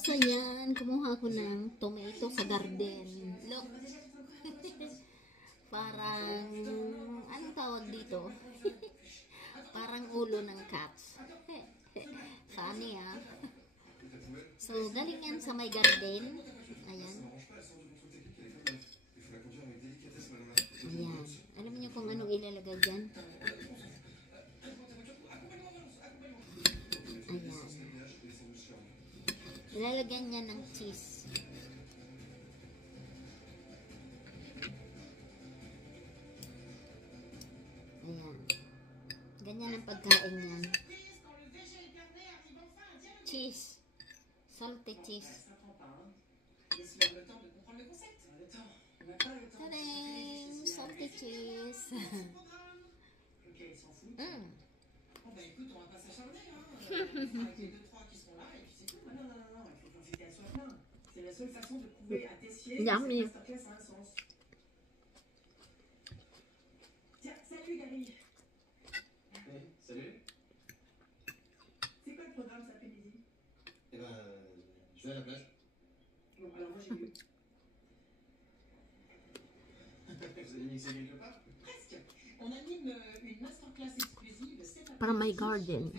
So yan, kumuha ko ng tomato sa garden. Look. Parang, anong tawag dito? Parang ulo ng cats. Funny ah. So, galing yan sa may garden. Ayan. Ayan. Alam niyo kung anong ilalagay dyan? Ayan. Ilalagyan niya ng cheese. Ayan. Ganyan ang pagkain niyan. Cheese. Salty cheese. Tadang! Salty cheese. Yummy. Salut Gary. Salut. C'est quoi le programme cet après-midi? Eh ben, je vais à la plage. Bon, alors moi j'ai lu. Vous allez mixer quelque part? Presque. On anime une masterclass exclusive cet après-midi. Para my garden.